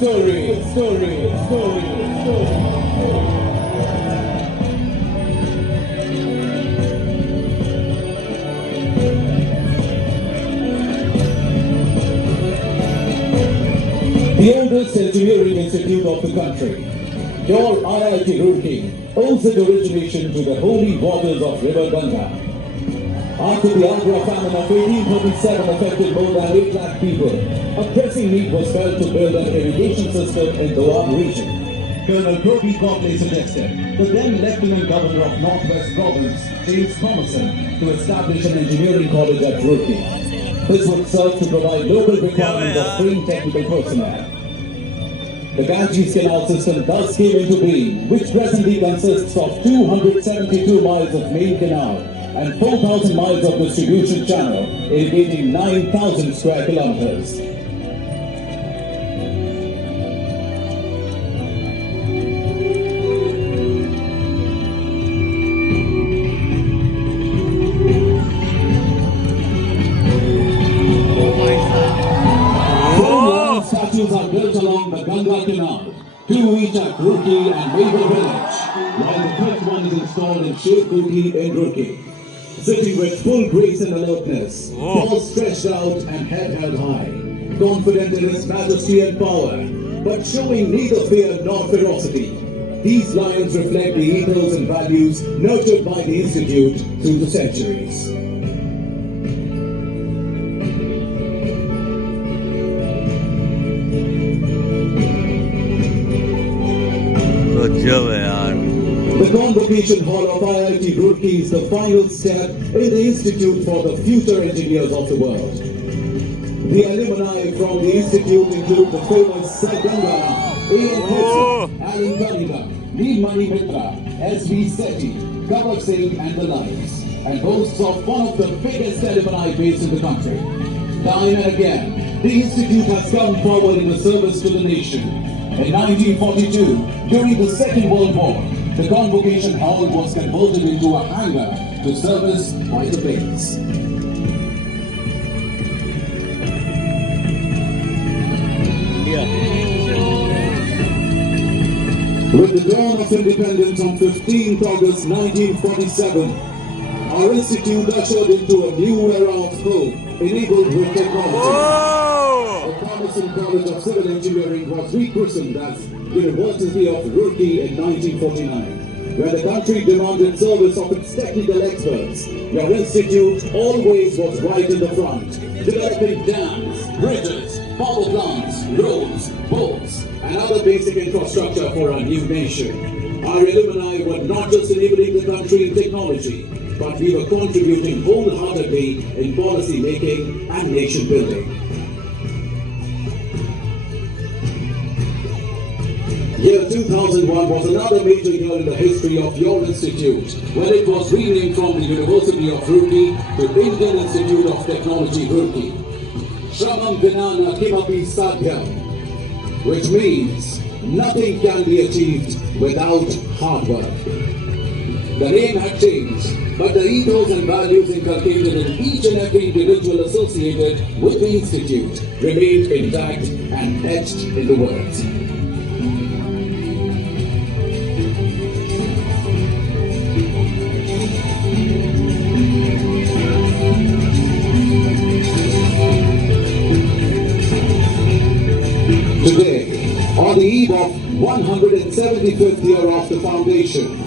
story. The oldest engineering institute of the country, your IIT Roorkee, owes its origination to the holy waters of River Ganga. After the Agra famine of 1837 affected more than 8 lakh people, a pressing need was felt to build an irrigation system in the Doab region. Colonel Kavi suggested the then Lieutenant Governor of Northwest Province, James Thomason, to establish an engineering college at Roorkee. This would serve to provide local requirement of trained technical personnel. The Ganges Canal system thus came into being, which presently consists of 272 miles of main canal and 4,000 miles of distribution channel, irrigating 9,000 square kilometers. Statues are built along the Ganga Canal, 2 each at Roorkee and Maple Village, while the 5th one is installed in Roorkee in Roorkee. Sitting with full grace and alertness, paws stretched out and head held high, confident in his majesty and power, but showing neither fear nor ferocity. These lions reflect the ethos and values nurtured by the Institute through the centuries. The Convocation Hall of IIT Roorkee is the final step in the Institute for the future engineers of the world. The alumni from the Institute include the famous Gangana, A.M. Hudson, Alan Cunningham, Neelmani Mitra, S.V. Sethi, Gawar Singh and the likes, and hosts of one of the biggest alumni base in the country. Time and again, the Institute has come forward in the service to the nation. In 1942, during the Second World War, the Convocation Hall was converted into a hangar to service by the base. With the dawn of independence on 15th August 1947, our institute ushered into a new era of hope enabled with technology. The promising College of Civil Engineering was rechristened as University of Roorkee in 1949. When the country demanded service of its technical experts, your institute always was right in the front, developing dams, bridges, power plants, roads, boats, and other basic infrastructure for our new nation. Our alumni were not just enabling the country in technology, but we were contributing wholeheartedly in policy making and nation building. Year 2001 was another major year in the history of your institute, when it was renamed from the University of Roorkee to Indian Institute of Technology Roorkee. Shramam Vinana Kimapi Sadhyam, which means nothing can be achieved without hard work. The name had changed, but the ethos and values inculcated in each and every individual associated with the institute remained intact and etched in the words. Today, on the eve of 175th year of the foundation,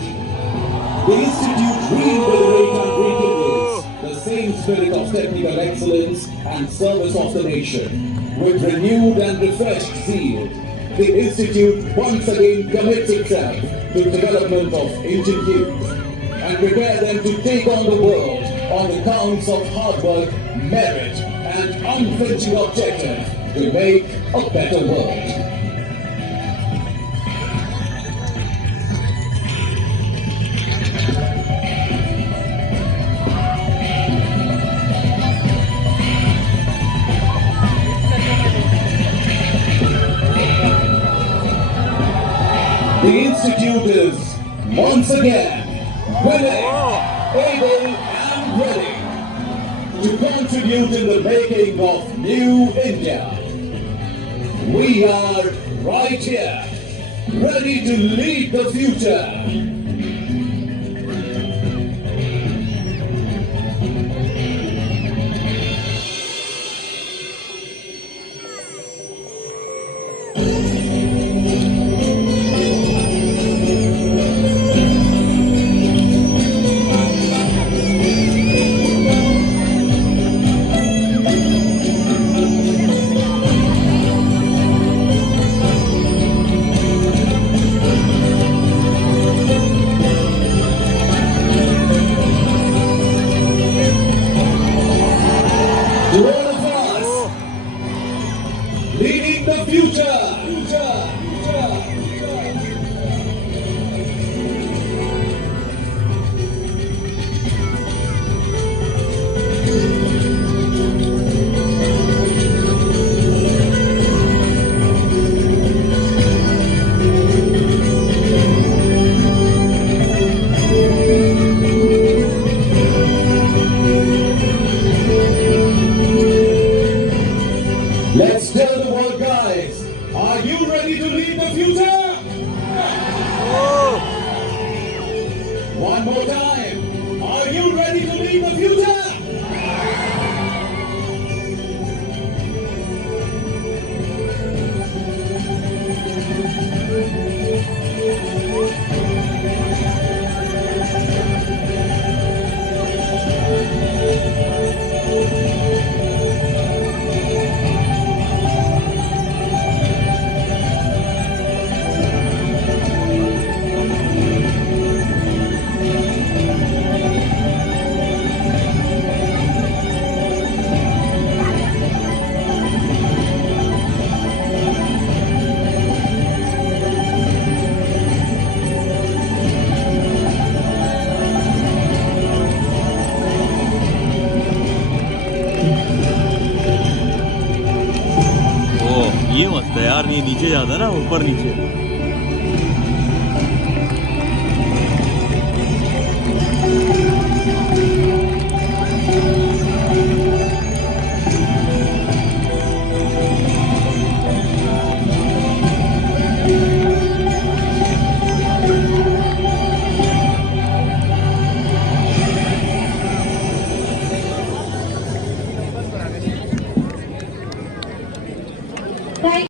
the Institute reinvigorates and rekindles the same spirit of technical excellence and service of the nation. With renewed and refreshed zeal, the Institute once again commits itself to the development of Indian youth and prepare them to take on the world on the counts of hard work, merit, and unflinching objective to make a better world. The Institute is once again willing, able and ready to contribute in the making of new India. We are right here, ready to lead the future. To all of us, leading the future. Let's tell the world, guys, are you ready to lead the future? One more time, are you ready to lead the future? ये मस्त है यार, ये नीचे जाता है ना, ऊपर नीचे।